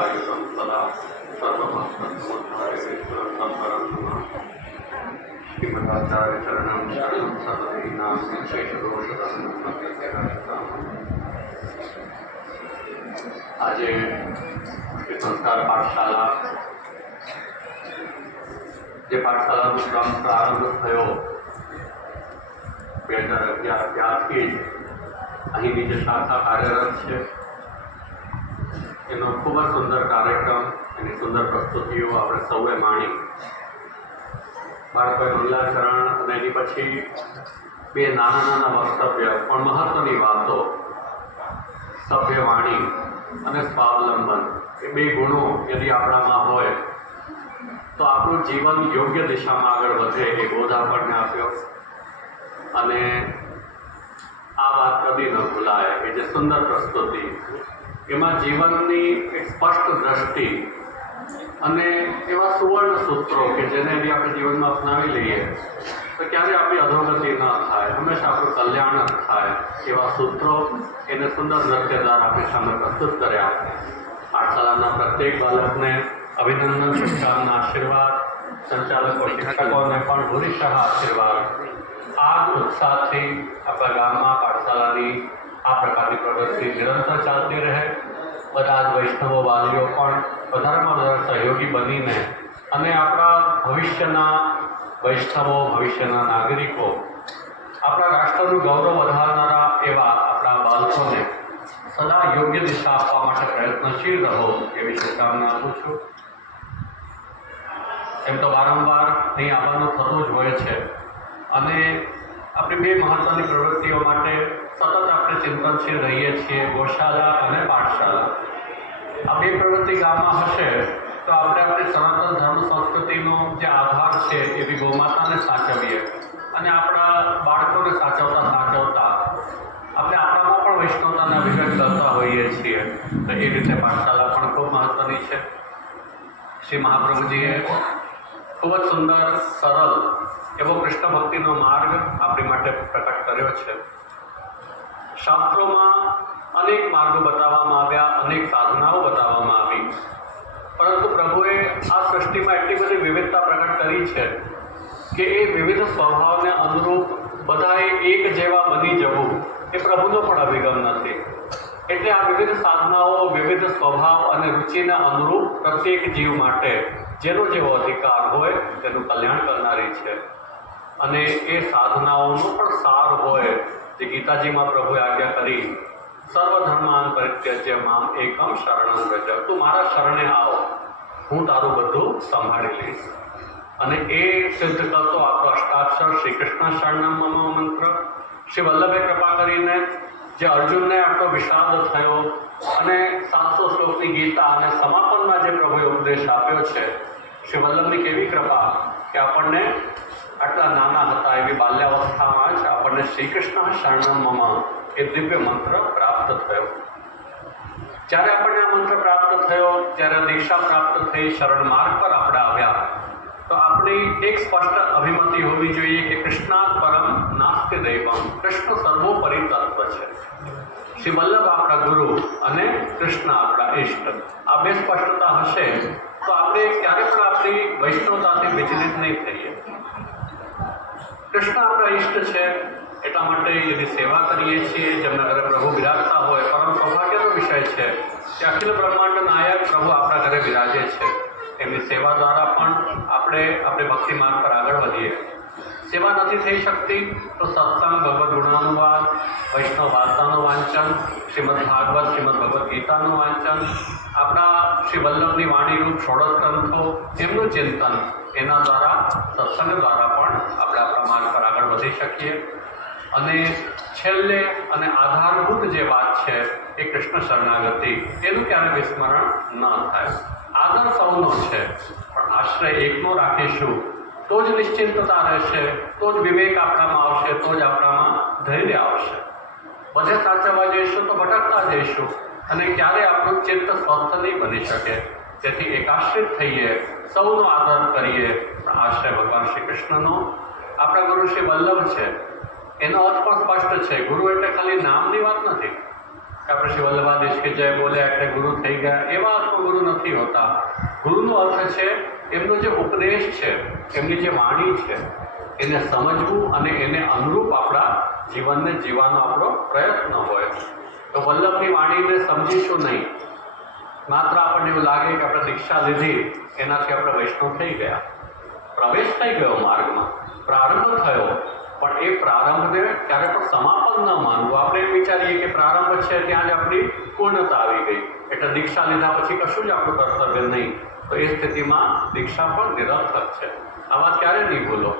आयुधम सदा सर्वमस्तमोद्धारयेश्वरं श्रीमदाचार्य चरणं शरणं सर्वदीनां शेषदोषदर्शनं આજે સંસ્કાર પાઠશાલા જે પાઠશાલાનો ક્રમ પ્રારંભ થયો 2011 ત્યારથી જ અહીંની જે શાખા કાર્યરત છે એનો ખૂબ જ સુંદર કાર્યક્રમ, એની સુંદર પ્રસ્તુતિઓ આપણે સૌએ માણી. બાળકોએ મંગલાચરણ અને એની પછી બે નાના નાના વક્તવ્ય પણ મહત્વની વાતો, સભ્યવાણી અને સ્વાવલંબન, એ બે ગુણો યદિ આપણામાં હોય તો આપણું જીવન યોગ્ય દિશામાં આગળ વધે એ બોધ આપણને આપ્યો. અને આ વાત કદી ન ભૂલાય. એ જે સુંદર પ્રસ્તુતિ, એમાં જીવનની એક સ્પષ્ટ દ્રષ્ટિ અને એવા સુવર્ણ સૂત્રો કે જેને બી આપણે જીવનમાં અપનાવી લઈએ તો ક્યારેય આપણી અધોગતિ ન થાય, હંમેશા આપણું કલ્યાણ જ થાય, એવા સૂત્રો એને સુંદર નૃત્ય દ્વારા આપણી સામે પ્રસ્તુત કર્યા. પાઠશાલાના પ્રત્યેક બાળકને અભિનંદન, શુભકામના, આશીર્વાદ. સંચાલકો શિક્ષકોને પણ ભૂરિશઃ આશીર્વાદ. આ ઉત્સાહથી આપણા ગામમાં પાઠશાલાની આ પ્રકારની પ્રવૃત્તિ નિરંતર ચાલતી રહે. બધા જ વૈષ્ણવો વાલીઓ પણ વધારેમાં વધારે સહયોગી બનીને અને આપણા ભવિષ્યના વૈષ્ણવો, ભવિષ્યના નાગરિકો, આપણા રાષ્ટ્રનું ગૌરવ વધારનારા એવા આપણા બાળકોને સદા યોગ્ય દિશા આપવા માટે પ્રયત્નશીલ રહો એવી શુભકામના આપું છું. એમ તો વારંવાર અહીં આવવાનું થતું જ હોય છે અને આપણી બે મહત્ત્વની પ્રવૃત્તિઓ માટે સતત આપણે ચિંતનશીલ રહીએ છીએ, ગૌશાળા અને પાઠશાળા. આ બે પ્રવૃત્તિ ગામમાં હશે તો આપણે આપણી સનાતન ધર્મ સંસ્કૃતિનો જે આધાર છે એવી ગૌમાતાને સાચવીએ અને આપણા બાળકોને સાચવતા આપણે આપણામાં પણ વૈષ્ણવતાના અભિવ્યક્ત કરતા હોઈએ છીએ. તો એ રીતે પાઠશાળા પણ ખૂબ મહત્ત્વની છે. શ્રી મહાપ્રભુજીએ ખૂબ જ સુંદર, સરળ એવો કૃષ્ણ ભક્તિનો માર્ગ આપણી માટે પ્રકટ કર્યો છે. શાસ્ત્રોમાં અનેક માર્ગો બતાવવામાં આવ્યા, અનેક સાધનાઓ બતાવવામાં આવી, પરંતુ પ્રભુએ આ સૃષ્ટિમાં એટલી બધી વિવિધતા પ્રકટ કરી છે કે એ વિવિધ સ્વભાવને અનુરૂપ બધાએ એક જેવા બની જવું એ પ્રભુનો પણ અભિગમ નથી. એટલે આ વિવિધ સાધનાઓ વિવિધ સ્વભાવ અને રુચિના અનુરૂપ પ્રત્યેક જીવ માટે જેનો જેવો અધિકાર હોય તેનું કલ્યાણ કરનારી છે. અને એ સાધનાઓનો પણ સાર હોય જે ગીતાજીમાં પ્રભુએ આજ્ઞા કરી, સર્વધર્માન પરિત્યજ્ય મામ એકમ શરણં વ્રજ. તું મારા શરણે આવ, હું તારું બધું સંભાળી લઈશ. અને એ સિદ્ધ કરતો આપણો અષ્ટાક્ષર શ્રી કૃષ્ણ શરણમ મમ મંત્ર. શ્રી વલ્લભે કૃપા કરીને જે અર્જુનને આટલો વિષાદ થયો અને 700 શ્લોકની ગીતા અને સમાપનમાં જે પ્રભુએ ઉપદેશ આપ્યો છે, શ્રી વલ્લભની કેવી કૃપા કે આપણને આટલા નાના હતા એવી બાલ્યાવસ્થામાં જ આપણને શ્રી કૃષ્ણ શરણમ મમ એ દિવ્ય મંત્ર પ્રાપ્ત થયો. જ્યારે આપણને આ મંત્ર પ્રાપ્ત થયો, જ્યારે દીક્ષા પ્રાપ્ત થઈ, શરણ માર્ગ પર આપણે આવ્યા, તો આપણી એક સ્પષ્ટ અભિમતિ હોવી જોઈએ કે કૃષ્ણાત પરમ નાસ્તિ દૈવમ. કૃષ્ણ સર્વોપરી તત્વ છે. શ્રી વલ્લભ આપણા ગુરુ અને કૃષ્ણ આપણા ઇષ્ટ. આ બે સ્પષ્ટતા હશે તો આપણે ક્યારે પણ આપણી વૈષ્ણવતાથી વિચલિત નહીં થઈએ. કૃષ્ણ આપણા ઇષ્ટ છે, એટલા માટે યદિ સેવા કરીએ છીએ, જેમના ઘરે પ્રભુ બિરાજતા હોય, પરમ સૌભાગ્યનો વિષય છે કે અખિલ બ્રહ્માંડ નાયક પ્રભુ આપણા ઘરે બિરાજે છે. એમની સેવા દ્વારા પણ આપણે ભક્તિ માર્ગ પર આગળ વધીએ. સેવા નથી થઈ શકતી તો સત્સંગ, ભગવદ્ ગુણાનુવાદ, વૈષ્ણવ વાર્તાનું વાંચન, શ્રીમદ ભાગવત, શ્રીમદ ભગવદ્ ગીતાનું વાંચન, આપણા શ્રી વલ્લભની વાણીરૂપ ષોડશ ગ્રંથો, એમનું ચિંતન, એના દ્વારા, સત્સંગ દ્વારા પણ આપણે આપણા માર્ગ પર આગળ વધી શકીએ. અને છેલ્લે અને આધારભૂત જે વાત છે એ કૃષ્ણ શરણાગતિ, એનું ક્યારે વિસ્મરણ ન થાય. આદર સૌનો છે, પણ આશ્રય એકનો રાખીશું તો જ નિશ્ચિંતતા રહેશે, તો જ વિવેક આપણામાં આવશે, તો જ આપણામાં ધૈર્ય આવશે. બધે સાચવવા જઈશું તો ભટકતા જઈશું અને ક્યારેય આપણું ચિત્ત સ્વસ્થ નહીં બની શકે. તેથી એકાશ્રિત થઈએ, સૌનો આદર કરીએ, પણ આશ્રય ભગવાન શ્રી કૃષ્ણનો. આપણા ગુરુ શ્રી વલ્લભ છે, એનો અર્થ પણ સ્પષ્ટ છે. ગુરુ એટલે ખાલી નામની વાત નથી. આપણે શ્રી વલ્લભાધીશ કે જય બોલ્યા એટલે ગુરુ થઈ ગયા, એવા અર્થમાં ગુરુ નથી હોતા. ગુરુનો અર્થ છે એમનો જે ઉપદેશ છે, એમની જે વાણી છે, એને સમજવું અને એને અનુરૂપ આપણા જીવનને જીવવાનો આપણો પ્રયત્ન હોય. તો વલ્લભની વાણીને સમજીશું નહીં, માત્ર આપણને એવું લાગે કે આપણે દીક્ષા લીધી એનાથી આપણે વૈષ્ણવ થઈ ગયા, પ્રવેશ થઈ ગયો માર્ગમાં, પ્રારંભ થયો. પણ એ પ્રારંભને ક્યારે પણ સમાપન ન માનવું. આપણે એમ વિચારીએ કે પ્રારંભ છે ત્યાં જ આપણી પૂર્ણતા આવી ગઈ, એટલે દીક્ષા લીધા પછી કશું જ આપણું કર્તવ્ય નહીં. તો એ સ્થિતિમાં દીક્ષા પણ નિરર્થક છે. આ વાત ક્યારે નહીં ભૂલો.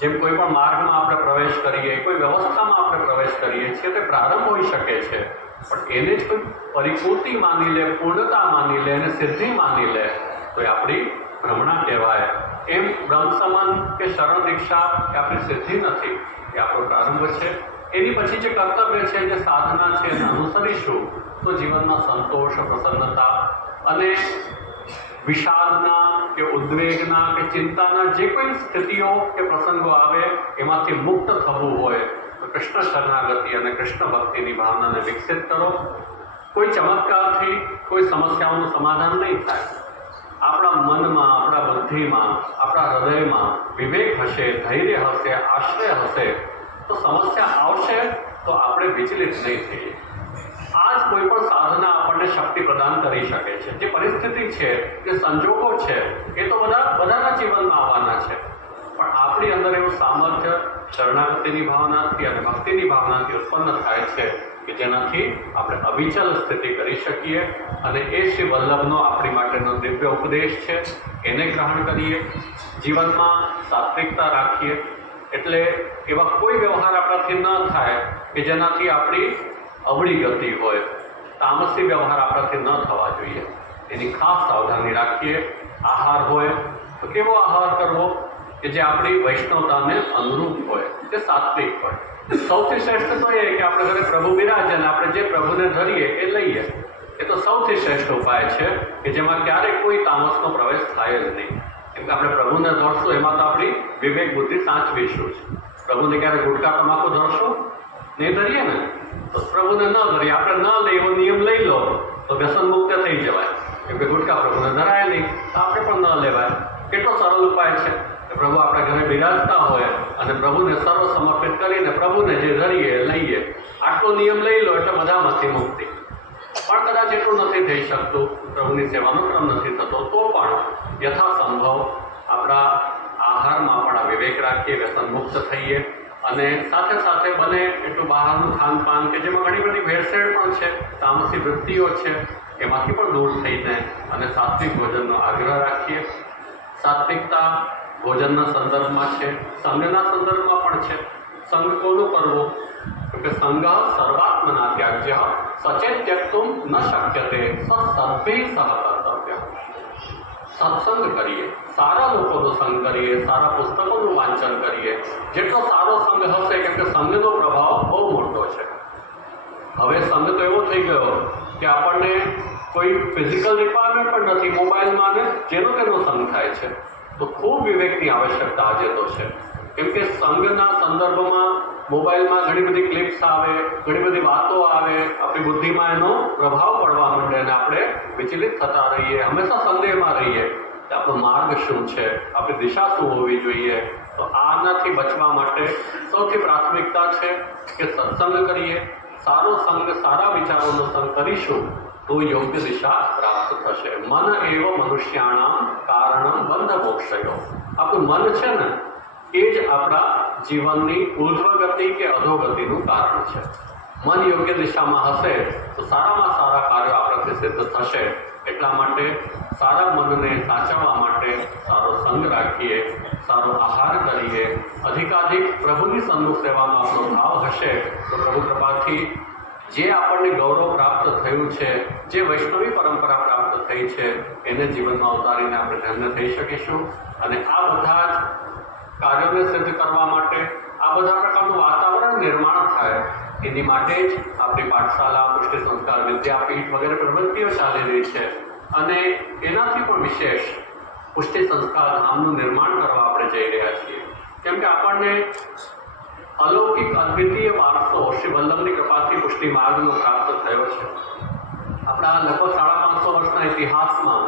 જેમ કોઈ પણ માર્ગમાં આપણે પ્રવેશ કરીએ, કોઈ વ્યવસ્થામાં આપણે પ્રવેશ કરીએ છીએ, તે પ્રારંભ હોઈ શકે છે, પણ એને જ કોઈ પરિપૂર્તિ માની લે, પૂર્ણતા માની લે અને સિદ્ધિ માની લે તો એ આપણી ભ્રમણા કહેવાય. એમ બ્રહ્મસમન કે શરણ દીક્ષા એ આપણી સિદ્ધિ નથી, એ આપણો પ્રારંભ છે. એની પછી જે કર્તવ્ય છે, જે સાધના છે, એને અનુસરીશું તો જીવનમાં સંતોષ, પ્રસન્નતા અને વિષાદના કે ઉદ્વેગના કે ચિંતાના જે કોઈ સ્થિતિઓ કે પ્રસંગો આવે એમાંથી મુક્ત થવું હોય તો કૃષ્ણ શરણાગતિ અને કૃષ્ણ ભક્તિની ભાવનાને વિકસિત કરો. કોઈ ચમત્કારથી કોઈ સમસ્યાઓનું સમાધાન નહીં થાય. આપણા મનમાં, આપણા બુદ્ધિમાં, આપણા હૃદયમાં વિવેક હશે, ધૈર્ય હશે, આશ્રય હશે તો સમસ્યા આવશે તો આપણે વિચલિત નહીં થઈએ. આ જ કોઈ પણ સાધના આપણને શક્તિ પ્રદાન કરી શકે છે. જે પરિસ્થિતિ છે, જે સંજોગો છે, એ તો બધાના જીવનમાં આવવાના છે, પણ આપણી અંદર એવું સામર્થ્ય શરણાગતિની ભાવનાથી અને ભક્તિની ભાવનાથી ઉત્પન્ન થાય છે કે જેનાથી આપણે અવિચલ સ્થિતિ કરી શકીએ. અને એ શ્રી વલ્લભનો આપણી માટેનો દિવ્ય ઉપદેશ છે, એને ગ્રહણ કરીએ, જીવનમાં સાત્વિકતા રાખીએ. એટલે એવા કોઈ વ્યવહાર આપણાથી ન થાય કે જેનાથી આપણી અવળી ગતિ હોય. તામસી વ્યવહાર આપણાથી ન થવા જોઈએ, એની ખાસ સાવધાની રાખીએ. આહાર હોય તો કેવો આહાર કરવો કે જે આપણી વૈષ્ણવતાને અનુરૂપ હોય, તે સાત્વિક હોય. સૌથી શ્રેષ્ઠ તો એ કે આપણે ઘરે પ્રભુ બિરાજે અને આપણે જે પ્રભુને ધરીએ એ લઈએ. એ તો સૌથી શ્રેષ્ઠ ઉપાય છે કે જેમાં ક્યારેય કોઈ તામસનો પ્રવેશ થાય જ નહીં. કેમ કે આપણે પ્રભુને ધરશું એમાં તો આપણી વિવેક બુદ્ધિ સાચવીશું જ. પ્રભુને ક્યારે ગુટકા તમાકુ ધરશું નહીં, ધરીએ ને તો પ્રભુને ન ધરીએ. આપણે ન લઈએ એવો નિયમ લઈ લો તો વ્યસન મુક્ત થઈ જવાય. કેમ કે ગુટકા પ્રભુને ધરાય નહીં તો આપણે પણ ન લેવાય. કેટલો સરળ ઉપાય છે. પ્રભુ આપણા ઘરે બિરાજતા હોય અને પ્રભુને સર્વ સમર્પિત કરીને પ્રભુને જે ધરીએ લઈએ, આટલો નિયમ લઈ લો એટલે બધામાંથી મુક્તિ. પણ કદાચ એટલું નથી થઈ શકતું, પ્રભુની સેવાનો ક્રમ નથી થતો, તો પણ યથાસંભવ આપણા આહારમાં પણ આ વિવેક રાખીએ, વ્યસન મુક્ત થઈએ અને સાથે સાથે બને એટલું બહારનું ખાનપાન કે જેમાં ઘણી બધી ભેળસેળ પણ છે, તામસી વૃત્તિઓ છે, એમાંથી પણ દૂર થઈને અને સાત્વિક ભોજનનો આગ્રહ રાખીએ. સાત્વિકતા ભોજનના સંદર્ભમાં છે, સંઘના સંદર્ભમાં પણ છે. સંઘ કોનું કરવું? કે સંઘ સર્વાત્મના ત્યાજ્ય સચેત ત્યક્તુમ ન શક્યતે સર્વે સહ કર્તવ્ય. સત્સંગ કરીએ, સારા લોકોનો સંગ કરીએ, સારા પુસ્તકોનું વાંચન કરીએ. જેટલો સારો સંઘ હશે, કેમ કે સંઘનો પ્રભાવ બહુ મોટો છે. હવે સંઘ તો એવો થઈ ગયો કે આપણને કોઈ ફિઝિકલ રિક્વાયરમેન્ટ પણ નથી. મોબાઈલમાં ને જેનો તેનો સંઘ થાય છે. તો ખૂબ વિવેકની આવશ્યકતા આજે તો છે. કેમ કે સંઘના સંદર્ભમાં મોબાઈલમાં ઘણી બધી ક્લિપ્સ આવે, ઘણી બધી વાતો આવે, આપણી બુદ્ધિમાં એનો પ્રભાવ પડવા માંડે અને આપણે વિચલિત થતા રહીએ, હંમેશા સંદેહમાં રહીએ કે આપણો માર્ગ શું છે, આપણી દિશા શું હોવી જોઈએ. તો આનાથી બચવા માટે સૌથી પ્રાથમિકતા છે કે સત્સંગ કરીએ. સારો સંગ, સારા વિચારોનો સંગ કરીશું તો યોગ્ય દિશા પ્રાપ્ત થશે. મન એવ મનુષ્યાણામ કારણમ બંધ મોક્ષયો. આપણું મન છે ને એ જ આપણા જીવનની ઉર્ધ્વ ગતિ કે અધોગતિનું કારણ છે. મન યોગ્ય દિશામાં હશે તો સારામાં સારા કાર્યો આપણાથી સિદ્ધ થશે. એટલા માટે સારા મનને સાચવવા માટે સારો સંગ રાખીએ, સારો આહાર કરીએ, અધિકાધિક પ્રભુની સન્મુખ સેવાનો આપણો ભાવ હશે તો પ્રભુ કૃપાથી જે આપણને ગૌરવ પ્રાપ્ત થયું છે, જે વૈષ્ણવી પરંપરા પ્રાપ્ત થઈ છે, એને જીવનમાં ઉતારીને આપણે ધન્ય થઈ શકીશું. અને આ બધા જ કાર્યોને સિદ્ધ કરવા માટે, આ બધા પ્રકારનું વાતાવરણ નિર્માણ થાય એની માટે જ આપણી પાઠશાલા, પુષ્ટિ સંસ્કાર વિદ્યાપીઠ વગેરે પ્રવૃત્તિઓ ચાલી રહી છે. અને એનાથી પણ વિશેષ પુષ્ટિ સંસ્કાર ધામનું નિર્માણ કરવા આપણે જઈ રહ્યા છીએ. કેમ કે આપણને અલૌકિક અદ્વિતીય વારસો શ્રી વલ્લભની કૃપાથી પુષ્ટિ માર્ગનો પ્રાપ્ત થયો છે. આપણા લગભગ 550 વર્ષના ઇતિહાસમાં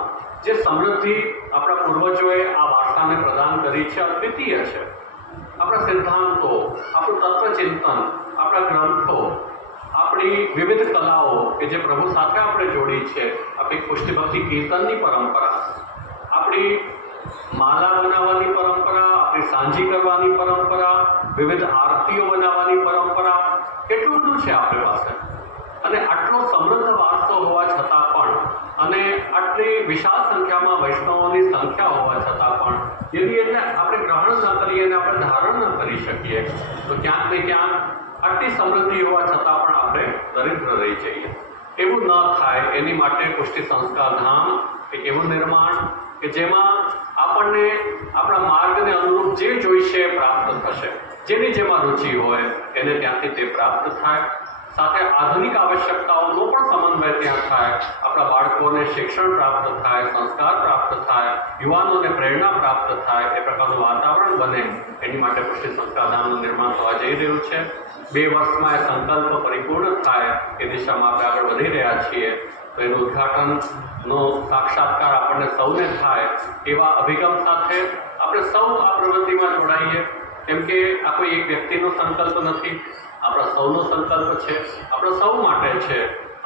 જે સમૃદ્ધિ આપણા પૂર્વજોએ આ વારસાને પ્રદાન કરી છે અદ્વિતીય છે. આપણા સિદ્ધાંતો, આપણું તત્વચિંતન, આપણા ગ્રંથો, આપણી વિવિધ કલાઓ કે જે પ્રભુ સાથે આપણે જોડી છે, આપણી પુષ્ટિભક્તિ કીર્તનની પરંપરા, આપણી માલા બનાવવાની પરંપરા, આપણી સાંજી કરવાની પરંપરા, વિવિધ આરતીઓ બનાવવાની પરંપરા, કેટલું બધું છે આપણી પાસે. અને આટલો સમૃદ્ધ વારસો હોવા છતાં પણ અને આટલી વિશાળ સંખ્યામાં વૈષ્ણવોની સંખ્યા હોવા છતાં પણ यदि એને આપણે ગ્રહણ ન કરીએ અને આપણે ધારણ ન કરી શકીએ તો ક્યાંક ને ક્યાંક આટલી સમૃદ્ધિ હોવા છતાં પણ આપણે દરિદ્ર રહી જઈએ. એવું ન થાય એની માટે પુષ્ટિ સંસ્કાર ધામ એક એવું નિર્માણ કે જેમાં આપણને આપણા માર્ગને અનુરૂપ જે જોઈશે એ પ્રાપ્ત થશે. જેની જેમાં રુચિ હોય એને ત્યાંથી તે પ્રાપ્ત થાય. સાથે આધુનિક આવશ્યકતાઓનો પણ સમન્વય ત્યાં થાય. આપણા બાળકોને શિક્ષણ પ્રાપ્ત થાય, સંસ્કાર પ્રાપ્ત થાય, યુવાનોને પ્રેરણા પ્રાપ્ત થાય, એ પ્રકારનું વાતાવરણ બને એની માટે પુષ્ટિ સંસ્કારધામનું નિર્માણ થવા જઈ રહ્યું છે. 2 વર્ષમાં એ સંકલ્પ પરિપૂર્ણ થાય એ દિશામાં આપણે આગળ વધી રહ્યા છીએ. તો એનું ઉદ્ઘાટનનો સાક્ષાત્કાર આપણને સૌને થાય એવા અભિગમ સાથે આપણે સૌ આ પ્રવૃત્તિમાં જોડાઈએ. કેમ કે આ કોઈ એક વ્યક્તિનો સંકલ્પ નથી, આપણા સૌનો સંકલ્પ છે, આપણા સૌ માટે છે.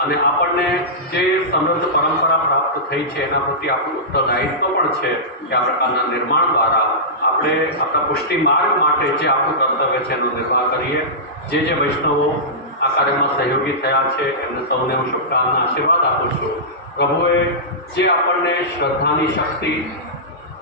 અને આપણને જે સમૃદ્ધ પરંપરા પ્રાપ્ત થઈ છે એના પ્રતિ આપણું ઉત્તરદાયિત્વ પણ છે કે આ પ્રકારના નિર્માણ દ્વારા આપણે આપણા પુષ્ટિ માર્ગ માટે જે આપણું કર્તવ્ય છે એનો નિર્વાહ કરીએ. જે વૈષ્ણવો આ કાર્યમાં સહયોગી થયા છે એમને સૌને હું શુભકામના આશીર્વાદ આપું છું. પ્રભુએ જે આપણને શ્રદ્ધાની શક્તિ,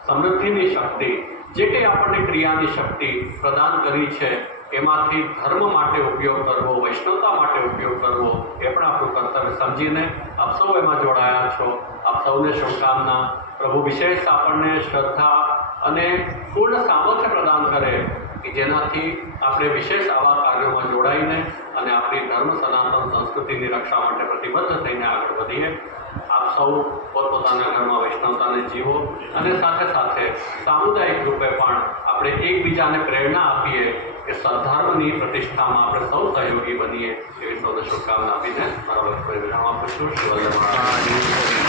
સમૃદ્ધિની શક્તિ, જે કંઈ આપણને ક્રિયાની શક્તિ પ્રદાન કરી છે એમાંથી ધર્મ માટે ઉપયોગ કરવો, વૈષ્ણવતા માટે ઉપયોગ કરવો એ પણ આપણું કર્તવ્ય સમજીને આપ સૌ એમાં જોડાયા છો. આપ સૌને શુભકામના. પ્રભુ વિશેષ આપણને શ્રદ્ધા અને પૂર્ણ સામર્થ્ય પ્રદાન કરે કે જેનાથી આપણે વિશેષ આવા કાર્યોમાં જોડાઈને અને આપણી ધર્મ સનાતન સંસ્કૃતિની રક્ષા માટે પ્રતિબદ્ધ થઈને આગળ વધીએ. આપ સૌ પોતપોતાના ઘરમાં વૈષ્ણવતાને જીવો અને સાથે સાથે સામુદાયિક રૂપે પણ આપણે એકબીજાને પ્રેરણા આપીએ કે સદ્ધર્મની પ્રતિષ્ઠામાં આપણે સૌ સહયોગી બનીએ એવી સૌને શુભકામના આપીને મારા વક્તવ્ય વિરામ આપું છું. શ્રી વલ્લભ મહારાજ.